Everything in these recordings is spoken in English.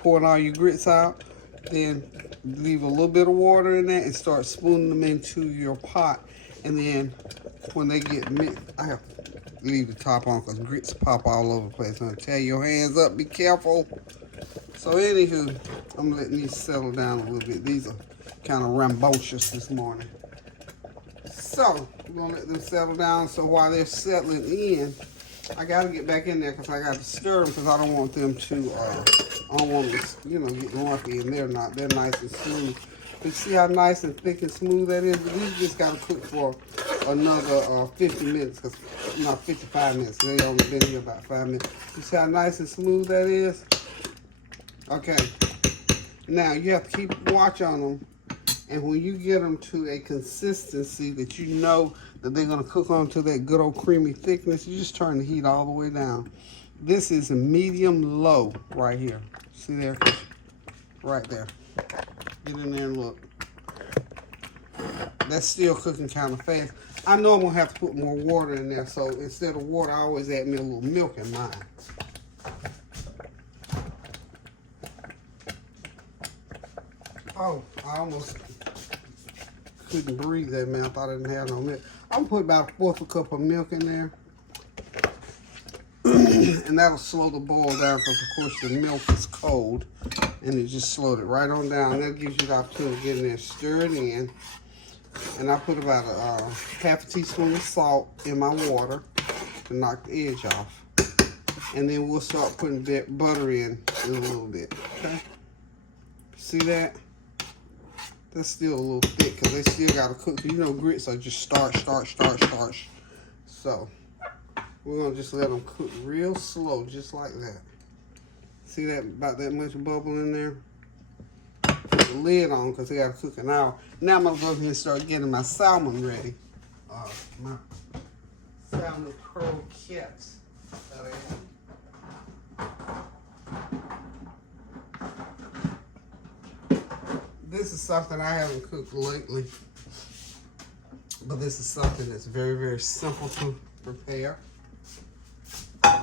pouring all your grits out, then leave a little bit of water in there and start spooning them into your pot. And then when they get mixed, I have to leave the top on because grits pop all over the place. I'm gonna tear your hands up, be careful. So anywho, I'm letting these settle down a little bit. These are kind of rambunctious this morning. So we're gonna let them settle down. So while they're settling in, I gotta get back in there because I gotta stir them because I don't want them to, I don't want them to, get lumpy, and they're not. They're nice and smooth. You see how nice and thick and smooth that is? But these just gotta cook for another 50 minutes, not 55 minutes. They only been here about 5 minutes. You see how nice and smooth that is? Okay. Now you have to keep watch on them. And when you get them to a consistency that you know that they're going to cook on to that good old creamy thickness, you just turn the heat all the way down. This is a medium low right here. See there? Right there. Get in there and look. That's still cooking kind of fast. I know I'm going to have to put more water in there, so instead of water, I always add me a little milk in mine. Oh, I almost couldn't breathe that, man. I thought I didn't have no milk. I'm gonna put about 1/4 cup of milk in there. And that'll slow the boil down because, of course, the milk is cold. And it just slowed it right on down. That gives you the opportunity to get in there, stir it in. And I put about a half a teaspoon of salt in my water to knock the edge off. And then we'll start putting butter in a little bit, okay? See that? That's still a little thick because they still got to cook. You know, grits are just starch. So we're going to just let them cook real slow, just like that. See that, about that much bubble in there? Put the lid on because they got to cook an hour. Now I'm going to go ahead and start getting my salmon ready. My salmon croquettes that I have. This is something I haven't cooked lately, but this is something that's very, very simple to prepare. I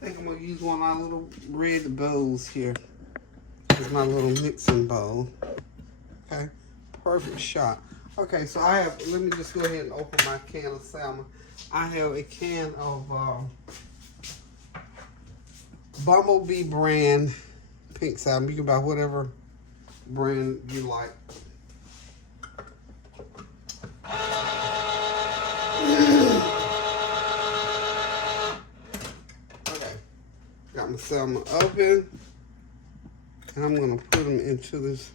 think I'm going to use one of my little red bowls here as my little mixing bowl. Okay, perfect shot. Okay, so I have, let me just go ahead and open my can of salmon. I have a can of Bumblebee brand pink salmon. You can buy whatever brand you like. Okay, got my salmon open, and I'm gonna put them into this.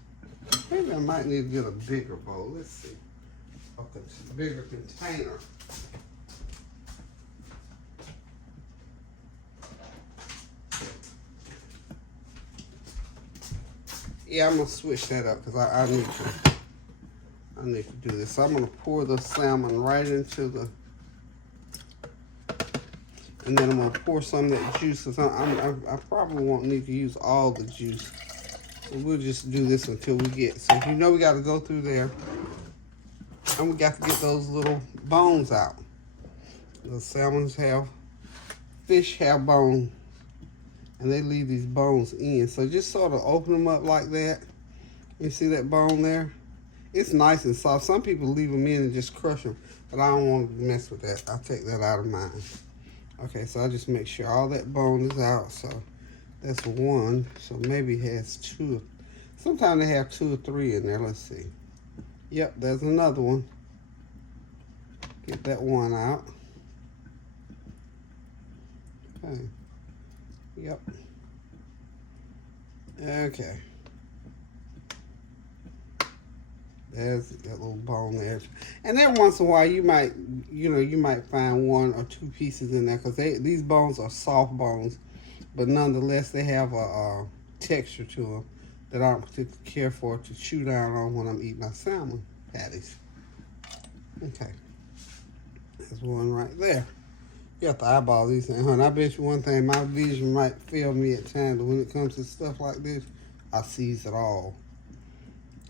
Maybe I might need to get a bigger bowl. Let's see. Okay, a bigger container. Yeah, I'm gonna switch that up because I need to do this. So I'm gonna pour the salmon right into the, and then I'm gonna pour some of that juice because I probably won't need to use all the juice. So we'll just do this until we get. So you know we got to go through there, and we got to get those little bones out. The salmons have, fish have bones. And they leave these bones in. So just sort of open them up like that. You see that bone there? It's nice and soft. Some people leave them in and just crush them. But I don't want to mess with that. I'll take that out of mine. Okay, so I just make sure all that bone is out. So that's one. So maybe it has two. Sometimes they have 2 or 3 in there. Let's see. Yep, there's another one. Get that one out. Okay. Yep. Okay. There's that little bone there. And every once in a while, you might find 1 or 2 pieces in there because these bones are soft bones, but nonetheless, they have a texture to them that I don't particularly care for to chew down on when I'm eating my salmon patties. Okay. There's one right there. You have to eyeball these things, honey. I bet you one thing, my vision might fail me at times, but when it comes to stuff like this, I seize it all.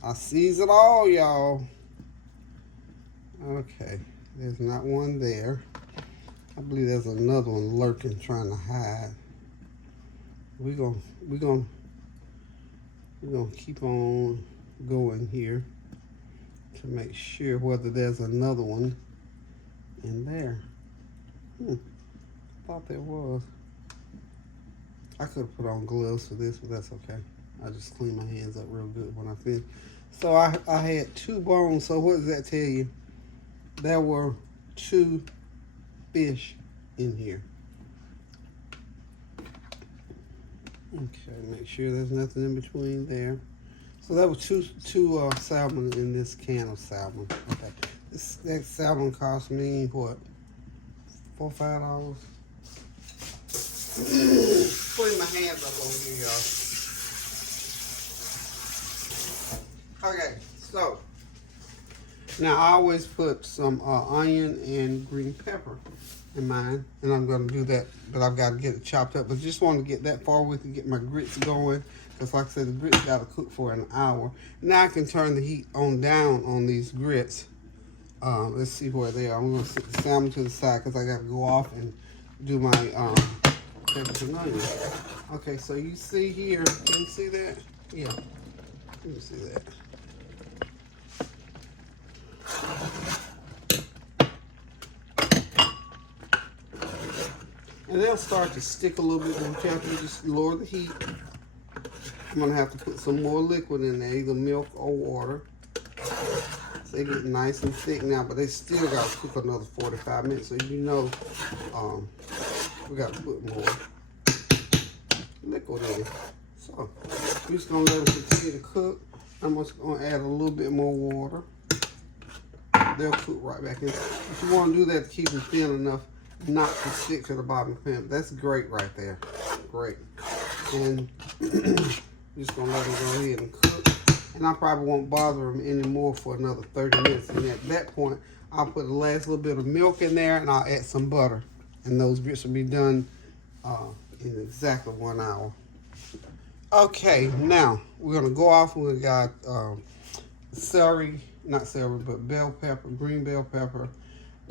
I seize it all, y'all. Okay, there's not one there. I believe there's another one lurking, trying to hide. we're gonna keep on going here to make sure whether there's another one in there. Thought there was. I could have put on gloves for this, but that's okay. I just clean my hands up real good when I finish. So I had 2 bones. So what does that tell you? There were 2 fish in here. Okay, make sure there's nothing in between there. So that was two salmon in this can of salmon. Okay, that salmon cost me what, $4 or $5? Putting my hands up on here, y'all. Okay, so now I always put some onion and green pepper in mine, and I'm going to do that, but I've got to get it chopped up. But just want to get that far with it, get my grits going, because like I said, the grits got to cook for an hour. Now I can turn the heat on down on these grits. Let's see where they are. I'm going to set the salmon to the side because I got to go off and do my peppers and onions. Okay, so you see here, can you see that? Yeah, you can see that. And they'll start to stick a little bit more. You have to just lower the heat. I'm gonna have to put some more liquid in there, either milk or water. So they get nice and thick now, but they still gotta cook another 45 minutes. So you know, we gotta put more liquid in it. So we're just gonna let them continue to cook. I'm just gonna add a little bit more water. They'll cook right back in. If you want to do that to keep them thin enough not to stick to the bottom of the pan. That's great right there. Great. And just gonna let them go ahead and cook. And I probably won't bother them anymore for another 30 minutes. And at that point, I'll put the last little bit of milk in there and I'll add some butter. And those grits will be done in exactly 1 hour. Okay, now we're gonna go off. We got celery, not celery, but bell pepper, green bell pepper.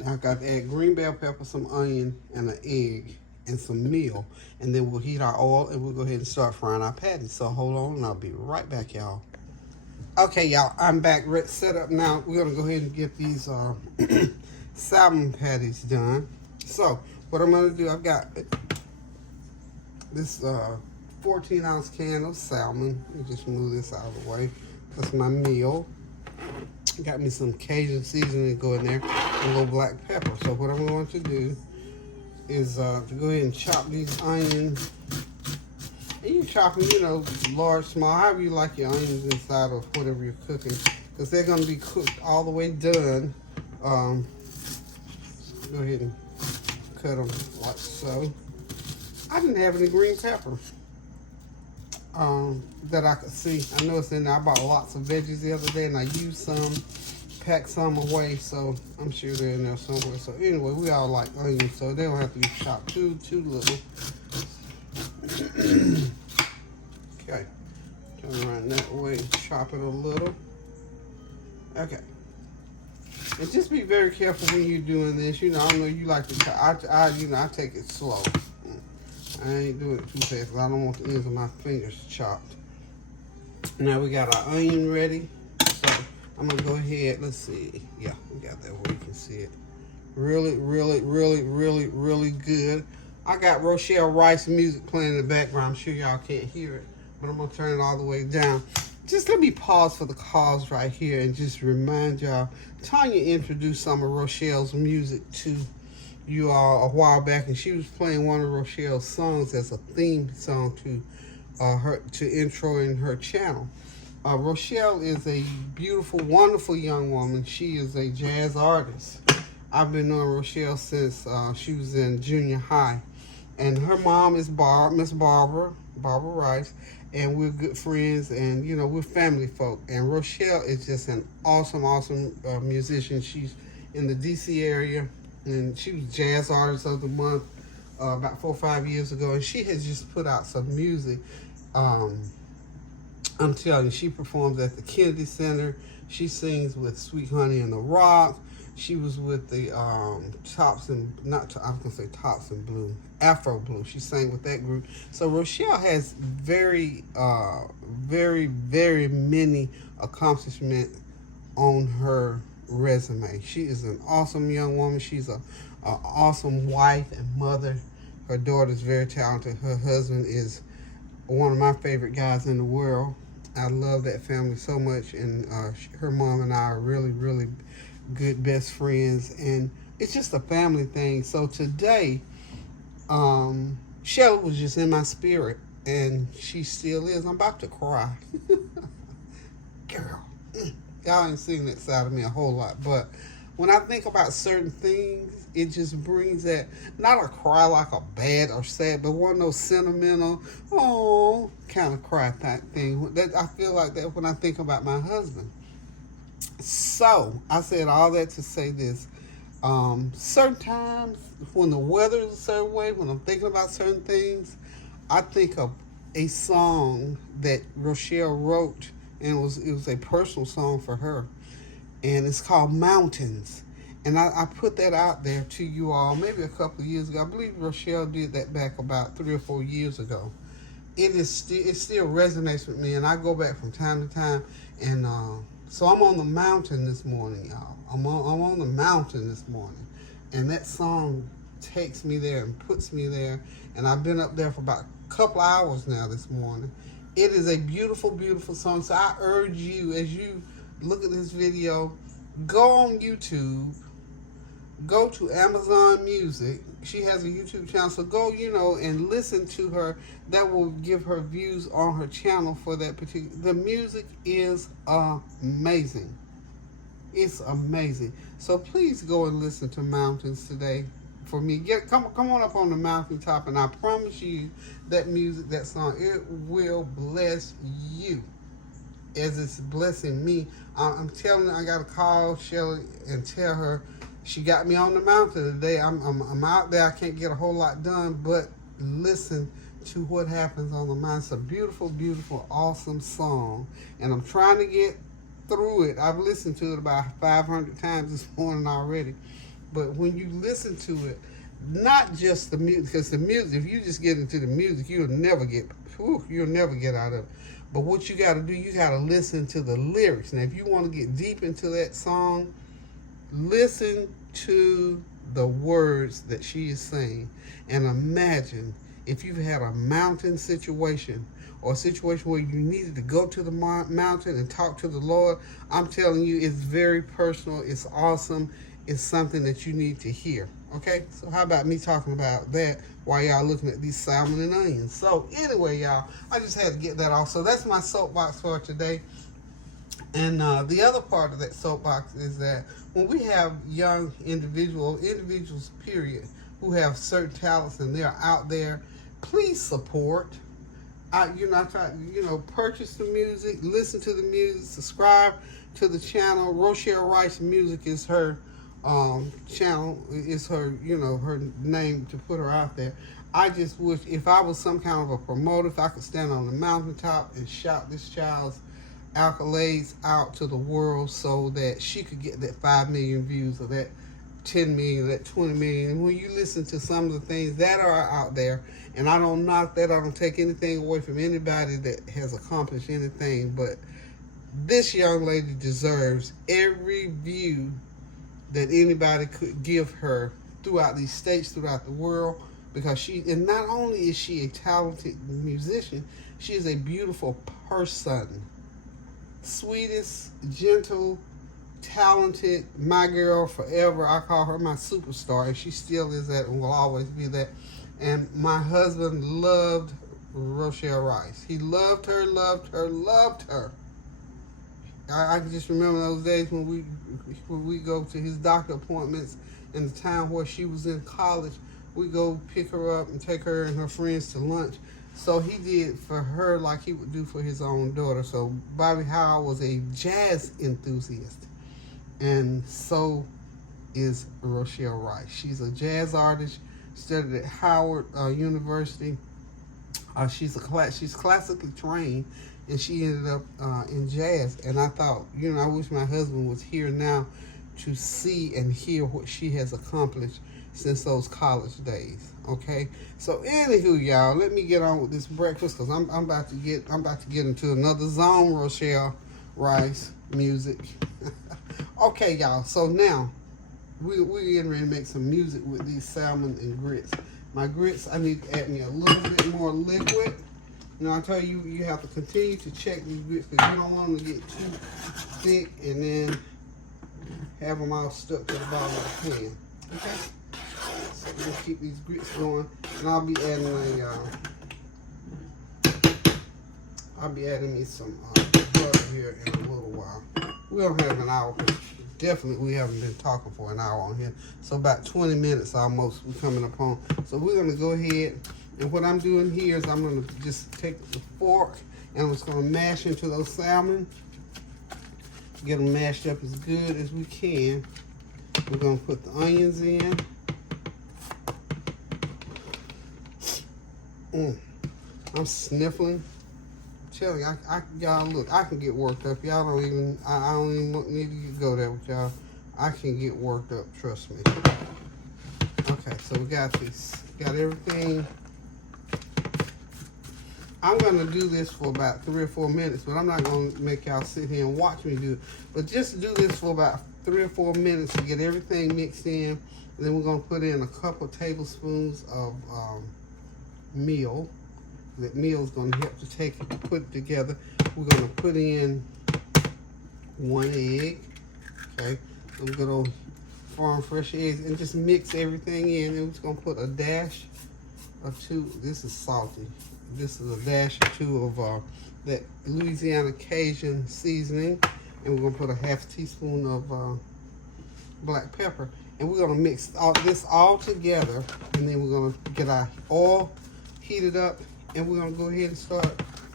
I got to add green bell pepper, some onion, and an egg, and some meal. And then we'll heat our oil, and we'll go ahead and start frying our patties. So hold on, and I'll be right back, y'all. Okay, y'all, I'm back, set up now. We're going to go ahead and get these salmon patties done. So what I'm going to do, I've got this 14-ounce can of salmon. Let me just move this out of the way. That's my meal. Got me some Cajun seasoning to go in there, and a little black pepper. So what I'm going to do is to go ahead and chop these onions. And you chop them, you know, large, small, however you like your onions inside of whatever you're cooking, because they're going to be cooked all the way done. Go ahead and cut them like so. I didn't have any green pepper that I could see. I know it's in there. I bought lots of veggies the other day, and I used some, packed some away, so I'm sure they're in there somewhere. So anyway, we all like onions, so they don't have to be chopped too little. Okay, turn around that way, chop it a little. Okay, and just be very careful when you're doing this. You know, I know you like to chop. I take it slow. I ain't doing it too fast because I don't want the ends of my fingers chopped. Now we got our onion ready. So I'm gonna go ahead, let's see. Yeah, we got that where you can see it. Really good. I got Rochelle Rice music playing in the background. I'm sure y'all can't hear it, but I'm gonna turn it all the way down. Just let me pause for the cause right here and just remind y'all, Tanya introduced some of Rochelle's music to you all a while back, and she was playing one of Rochelle's songs as a theme song to her intro in her channel. Rochelle is a beautiful, wonderful young woman. She is a jazz artist. I've been knowing Rochelle since she was in junior high, and her mom is Miss Barbara Rice, and we're good friends, and you know, we're family folk. And Rochelle is just an awesome musician. She's in the DC area, and she was Jazz Artist of the Month about 4 or 5 years ago, and she has just put out some music. I'm telling you, she performs at the Kennedy Center. She sings with Sweet Honey and the Rock. She was with the Tops and not I was gonna say Tops and Blue, Afro Blue. She sang with that group. So Rochelle has very many accomplishments on her resume. She is an awesome young woman. She's a awesome wife and mother. Her daughter's very talented. Her husband is one of my favorite guys in the world. I love that family so much, and her mom and I are really good best friends, and it's just a family thing. So today, Shelly was just in my spirit, and she still is. I'm about to cry. Girl, y'all ain't seen that side of me a whole lot, but when I think about certain things, it just brings that, not a cry like a bad or sad, but one of those sentimental, oh, kind of cry type thing. That I feel like that when I think about my husband. So I said all that to say this. Certain times when the weather is a certain way, when I'm thinking about certain things, I think of a song that Rochelle wrote, and it was a personal song for her, and it's called Mountains. And I put that out there to you all maybe a couple of years ago. I believe Rochelle did that back about 3 or 4 years ago. It still resonates with me, and I go back from time to time. And so I'm on the mountain this morning, y'all. I'm on the mountain this morning, and that song takes me there and puts me there. And I've been up there for about a couple hours now this morning. It is a beautiful song. So I urge you, as you look at this video, go on YouTube, go to Amazon Music. She has a YouTube channel, so go, and listen to her. That will give her views on her channel for that particular. The music is amazing. It's amazing. So please go and listen to Mountains today. For me, come on up on the mountaintop, and I promise you that music, that song, it will bless you as it's blessing me. I'm telling you, I got to call Shelly and tell her she got me on the mountain today. I'm out there. I can't get a whole lot done, but listen to what happens on the mountain. It's a beautiful, awesome song, and I'm trying to get through it. I've listened to it about 500 times this morning already. But when you listen to it, not just the music, because the music, if you just get into the music, you'll never get out of it. But what you got to do, you got to listen to the lyrics. Now, if you want to get deep into that song, listen to the words that she is saying. And imagine if you've had a mountain situation, or a situation where you needed to go to the mountain and talk to the Lord. I'm telling you, it's very personal. It's awesome. It's something that you need to hear. Okay? So how about me talking about that while y'all looking at these salmon and onions? So anyway, y'all, I just had to get that off. So that's my soapbox for today. And the other part of that soapbox is that when we have young individuals, period, who have certain talents and they're out there, please support. I try, purchase the music, listen to the music, subscribe to the channel. Rochelle Rice Music is her channel, is her, her name to put her out there. I just wish, if I was some kind of a promoter, if I could stand on the mountaintop and shout this child's accolades out to the world so that she could get that 5 million views, or that 10 million, that 20 million. And when you listen to some of the things that are out there, and I don't knock that, I don't take anything away from anybody that has accomplished anything, but this young lady deserves every view that anybody could give her throughout these states, throughout the world, because and not only is she a talented musician, she is a beautiful person. Sweetest, gentle, talented, my girl forever. I call her my superstar, and she still is that and will always be that. And my husband loved Rochelle Rice. He loved her. I can just remember those days when we go to his doctor appointments in the town where she was in college. We go pick her up and take her and her friends to lunch. So he did for her like he would do for his own daughter. So Bobby Howell was a jazz enthusiast, and so is Rochelle Rice. She's a jazz artist, studied at Howard University. She's classically trained, and she ended up in jazz. And I thought, I wish my husband was here now to see and hear what she has accomplished since those college days. Okay, so anywho, y'all, let me get on with this breakfast because I'm about to get into another zone, Rochelle Rice music. Okay, y'all, so now we're getting ready to make some music with these salmon and grits. My grits, I need to add me a little bit more liquid. Now I tell you, you have to continue to check these grits because you don't want them to get too thick and then have them all stuck to the bottom of the pan. Okay, so we're gonna keep these grits going, and I'll be adding me some butter here in a little while. We don't have an hour. Definitely, we haven't been talking for an hour on here. So about 20 minutes almost we're coming upon. So we're gonna go ahead, and what I'm doing here is I'm gonna just take the fork and I'm just gonna mash into those salmon. Get them mashed up as good as we can. We're gonna put the onions in. I'm sniffling. Tell you, y'all look, I can get worked up. Y'all don't even, I don't even need to go there with y'all. I can get worked up, trust me. Okay, so we got this, got everything. I'm gonna do this for about 3 or 4 minutes, but I'm not gonna make y'all sit here and watch me do it. But just do this for about 3 or 4 minutes to get everything mixed in. And then we're gonna put in a couple tablespoons of meal. That meal is going to help to put it together. We're going to put in 1 egg, okay, some good old farm fresh eggs, and just mix everything in. And we're just going to put a dash or 2. This is salty. This is a dash or 2 of that Louisiana Cajun seasoning, and we're going to put a ½ teaspoon of black pepper, and we're going to mix this all together, and then we're going to get our oil heated up. And we're going to go ahead and start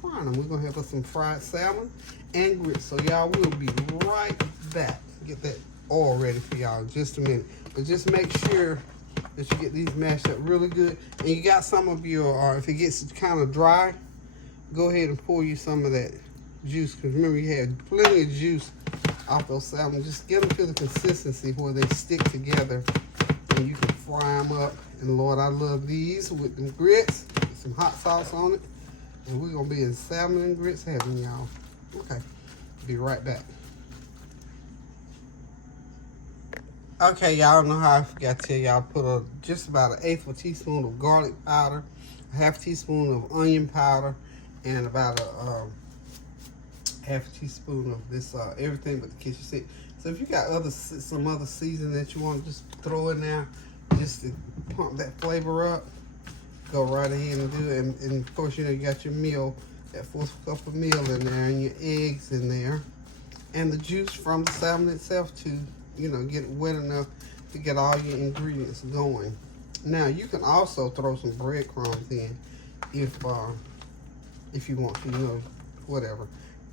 frying them. We're going to have some fried salmon and grits. So y'all, we'll be right back. Get that oil ready for y'all in just a minute. But just make sure that you get these mashed up really good. And you got some of your, if it gets kind of dry, go ahead and pour you some of that juice. Because remember, you had plenty of juice off those salmon. Just get them to the consistency where they stick together. And you can fry them up. And Lord, I love these with them grits. Some hot sauce on it, and we're gonna be in salmon and grits heaven, y'all. Okay, be right back. Okay, y'all know how I forgot to tell y'all, put just about 1/8 of a teaspoon of garlic powder, a ½ teaspoon of onion powder, and about a ½ teaspoon of this everything but the kitchen sink. So if you got some other seasoning that you want to just throw in there, just to pump that flavor up, go right ahead and do it. And of course, you know, you got your meal, that 4th cup of meal in there, and your eggs in there, and the juice from the salmon itself to, you know, get it wet enough to get all your ingredients going. Now, you can also throw some breadcrumbs in if you want to, you know, whatever.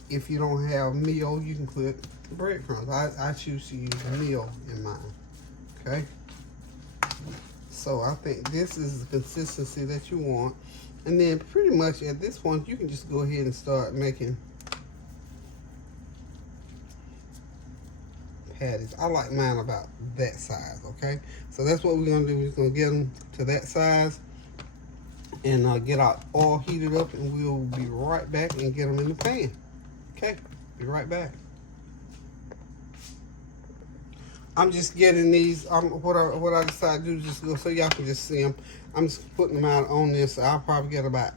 If you don't have meal, you can put breadcrumbs. I choose to use meal in mine, okay? So I think this is the consistency that you want. And then pretty much at this point, you can just go ahead and start making patties. I like mine about that size, okay? So that's what we're gonna do. We're gonna get them to that size and get our oil heated up, and we'll be right back and get them in the pan. Okay, be right back. I'm just getting these. What I decided to do is just go so y'all can just see them. I'm just putting them out on this. I'll probably get about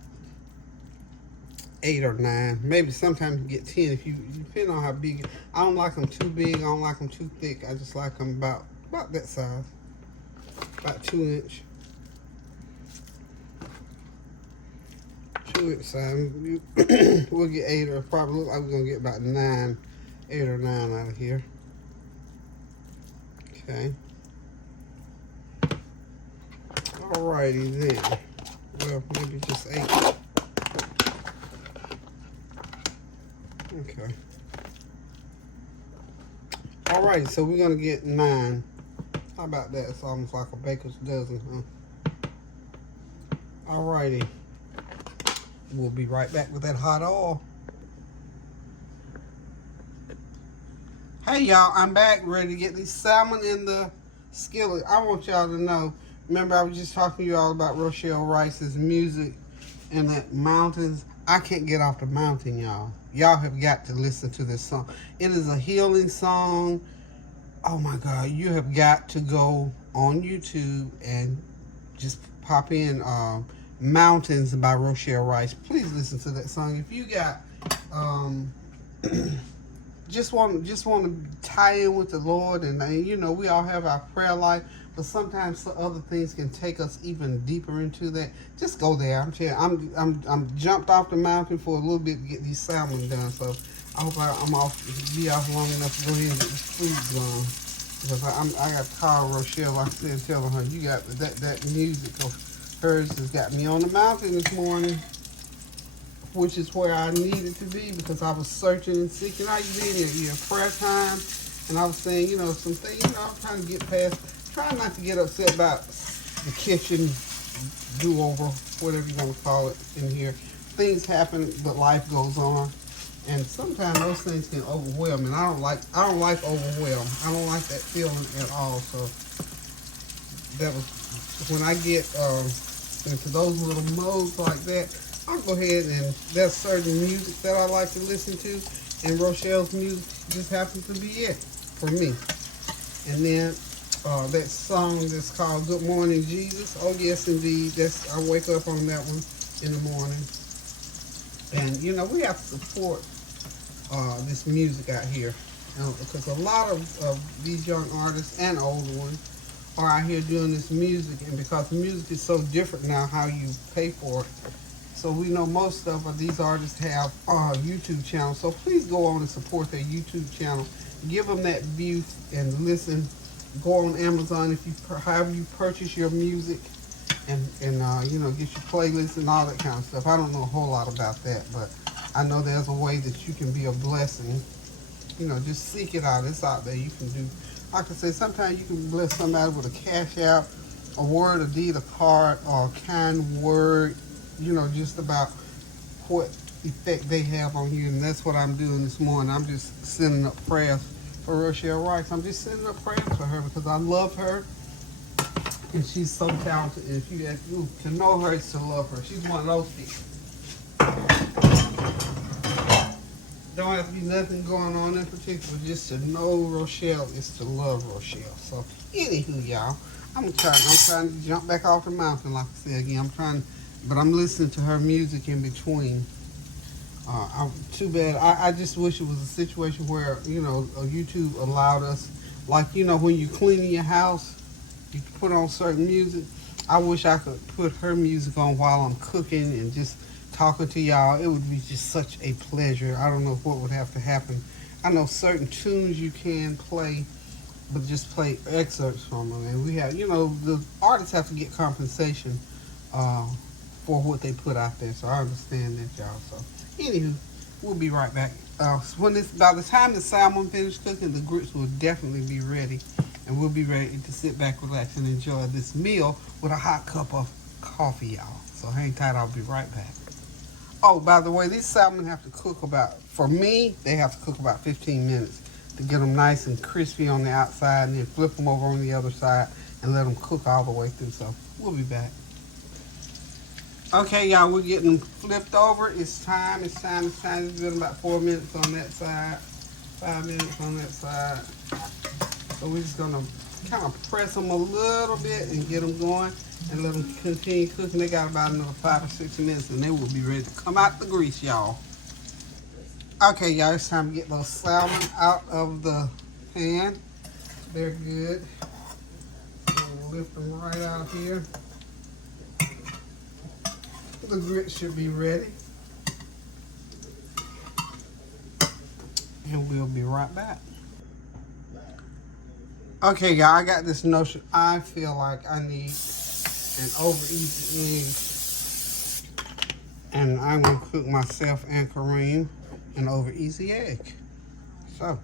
8 or 9, maybe sometimes you get 10 if you depend on how big. I don't like them too big. I don't like them too thick. I just like them about that size, about 2 inch. 2 inch size. We'll get 8, or probably look like we're gonna get about 9, 8 or 9 out of here. Okay. Alrighty then. Well, maybe just 8. Okay. Alright, so we're gonna get 9. How about that? It's almost like a baker's dozen, huh? Alrighty. We'll be right back with that hot oil. Hey y'all, I'm back ready to get these salmon in the skillet. I want y'all to know, remember I was just talking to you all about Rochelle Rice's music and the mountains. I can't get off the mountain, y'all. Y'all have got to listen to this song. It is a healing song. Oh my God, you have got to go on YouTube and just pop in Mountains by Rochelle Rice. Please listen to that song. If you got just want to tie in with the Lord, and you know, we all have our prayer life, but sometimes other things can take us even deeper into that. Just go there. I'm telling you, I'm jumped off the mountain for a little bit to get these salmon done. So I hope I'm be off long enough to go ahead and get this food done, because I got to call Rochelle, like I said, and telling her you got that music of hers has got me on the mountain this morning, which is where I needed to be, because I was searching and seeking out. You been in your prayer time, and I was saying, you know, some things, you know, I'm trying to get past, trying not to get upset about the kitchen do-over, whatever you want to call it in here. Things happen, but life goes on, and sometimes those things can overwhelm, and I don't like overwhelm. I don't like that feeling at all. So that was when I get into those little modes like that, I'll go ahead, and there's certain music that I like to listen to, and Rochelle's music just happens to be it for me. And then that song that's called Good Morning Jesus. Oh yes, indeed. I wake up on that one in the morning. And you know, we have to support this music out here, because a lot of these young artists and older ones are out here doing this music, and because music is so different now, how you pay for it. So we know most of these artists have YouTube channels. So please go on and support their YouTube channel. Give them that view and listen. Go on Amazon if you however you purchase your music, and you know, get your playlists and all that kind of stuff. I don't know a whole lot about that, but I know there's a way that you can be a blessing. You know, just seek it out. It's out there. You can do. Like I say, sometimes you can bless somebody with a cash out, a word, a deed, a card, or a kind word. You know, just about what effect they have on you. And that's what I'm doing this morning. I'm just sending up prayers for Rochelle Rice. I'm just sending up prayers for her because I love her, and she's so talented. And if you to know her is to love her. She's one of those people. Don't have to be nothing going on in particular. Just to know Rochelle is to love Rochelle. So anywho, y'all, I'm trying to jump back off the mountain, like I said again. But I'm listening to her music in between. Too bad. I just wish it was a situation where, you know, YouTube allowed us, like, you know, when you clean your house, you put on certain music. I wish I could put her music on while I'm cooking and just talking to y'all. It would be just such a pleasure. I don't know what would have to happen. I know certain tunes you can play, but just play excerpts from them. And we have, you know, the artists have to get compensation for what they put out there. So I understand that, y'all. So anywho, we'll be right back. By the time the salmon finishes cooking, the grits will definitely be ready, and we'll be ready to sit back, relax, and enjoy this meal with a hot cup of coffee, y'all. So hang tight. I'll be right back. Oh, by the way, these salmon have to cook for me, they have to cook about 15 minutes to get them nice and crispy on the outside, and then flip them over on the other side and let them cook all the way through. So we'll be back. Okay, y'all, we're getting them flipped over. It's time. It's been about 4 minutes on that side, 5 minutes on that side. So we're just gonna kind of press them a little bit and get them going and let them continue cooking. They got about another 5 or 6 minutes, and they will be ready to come out the grease, y'all. Okay, y'all, it's time to get those salmon out of the pan. They're good. We'll lift them right out here. The grits should be ready. And we'll be right back. Okay, y'all, I got this notion. I feel like I need an over easy egg. And I'm going to cook myself and Kareem an over easy egg. So,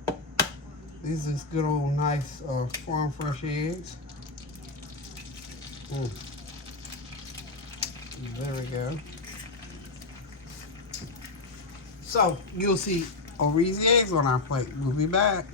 these are good old nice farm fresh eggs. There we go. So, you'll see over easy eggs on our plate. We'll be back.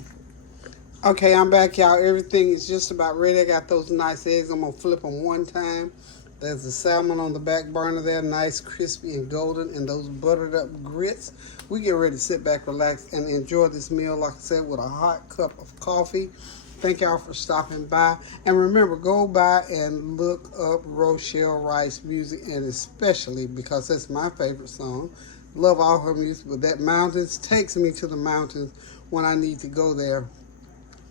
Okay, I'm back, y'all. Everything is just about ready. I got those nice eggs. I'm going to flip them one time. There's the salmon on the back burner there, nice, crispy, and golden, and those buttered up grits. We get ready to sit back, relax, and enjoy this meal, like I said, with a hot cup of coffee. Thank y'all for stopping by. And remember, go by and look up Rochelle Rice music, and especially because that's my favorite song. Love all her music, but that mountains takes me to the mountains when I need to go there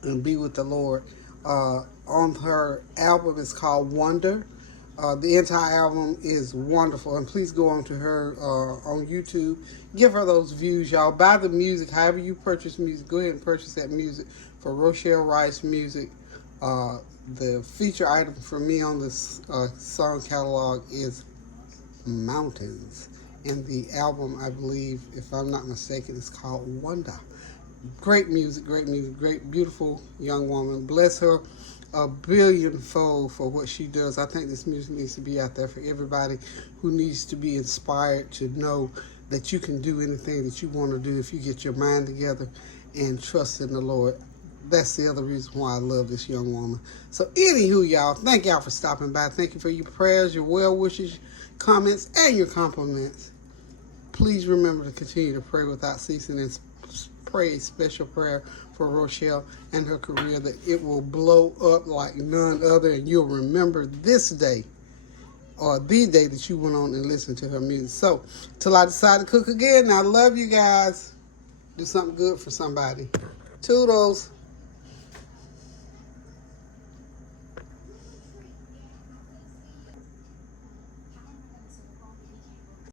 and be with the Lord. On her album is called Wonder. The entire album is wonderful, and please go on to her on YouTube. Give her those views, y'all. Buy the music, however you purchase music. Go ahead and purchase that music for Rochelle Rice Music. The feature item for me on this song catalog is Mountains, and the album, I believe, if I'm not mistaken, is called Wonder. Great music, great, beautiful young woman. Bless her a billionfold for what she does. I think this music needs to be out there for everybody who needs to be inspired to know that you can do anything that you want to do if you get your mind together and trust in the Lord. That's the other reason why I love this young woman. So anywho, y'all, thank y'all for stopping by. Thank you for your prayers, your well wishes, comments, and your compliments. Please remember to continue to pray without ceasing, and pray a special prayer for Rochelle and her career, that it will blow up like none other, and you'll remember this day or the day that you went on and listened to her music. So, till I decide to cook again, I love you guys. Do something good for somebody. Toodles.